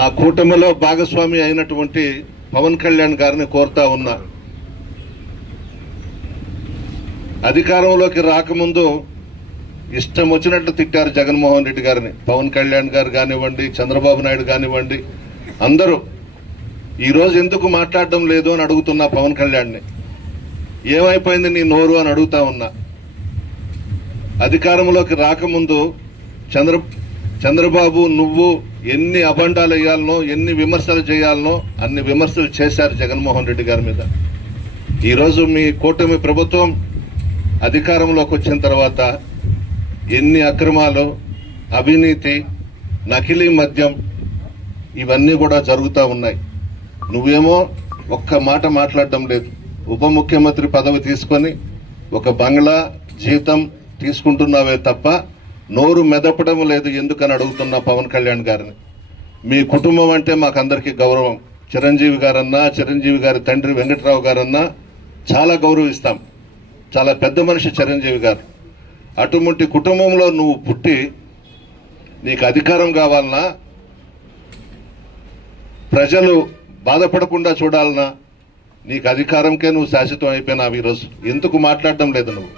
ఆ కూటమిలో భాగస్వామి అయినటువంటి పవన్ కళ్యాణ్ గారిని కోరుతా ఉన్నా. అధికారంలోకి రాకముందు ఇష్టం వచ్చినట్లు తిట్టారు జగన్మోహన్ రెడ్డి గారిని. పవన్ కళ్యాణ్ గారు కానివ్వండి చంద్రబాబు నాయుడు కానివ్వండి అందరూ ఈరోజు ఎందుకు మాట్లాడడం లేదు అని అడుగుతున్నా పవన్ కళ్యాణ్ని. ఏమైపోయింది నీ నోరు అని అడుగుతా ఉన్నా. అధికారంలోకి రాకముందు చంద్ర చంద్రబాబు నువ్వు ఎన్ని అబండాలు వేయాలనో ఎన్ని విమర్శలు చేయాలనో అన్ని విమర్శలు చేశారు జగన్మోహన్ రెడ్డి గారి మీద. ఈరోజు మీ కూటమి ప్రభుత్వం అధికారంలోకి వచ్చిన తర్వాత ఎన్ని అక్రమాలు అవినీతి నకిలీ మద్యం ఇవన్నీ కూడా జరుగుతూ ఉన్నాయి. నువ్వేమో ఒక్క మాట మాట్లాడడం లేదు. ఉప ముఖ్యమంత్రి పదవి తీసుకొని ఒక బంగ్లా జీతం తీసుకుంటున్నావే తప్ప నోరు మెదపడం లేదు ఎందుకని అడుగుతున్నా పవన్ కళ్యాణ్ గారిని. మీ కుటుంబం అంటే మాకందరికీ గౌరవం. చిరంజీవి గారన్నా చిరంజీవి గారి తండ్రి వెంకట్రావు గారన్నా చాలా గౌరవిస్తాం. చాలా పెద్ద మనిషి చిరంజీవి గారు. అటువంటి కుటుంబంలో నువ్వు పుట్టి నీకు అధికారం కావాలన్నా ప్రజలు బాధపడకుండా చూడాలన్నా నీకు అధికారంకే నువ్వు శాశ్వతం అయిపోయినావు ఈరోజు. ఎందుకు మాట్లాడడం లేదు నువ్వు?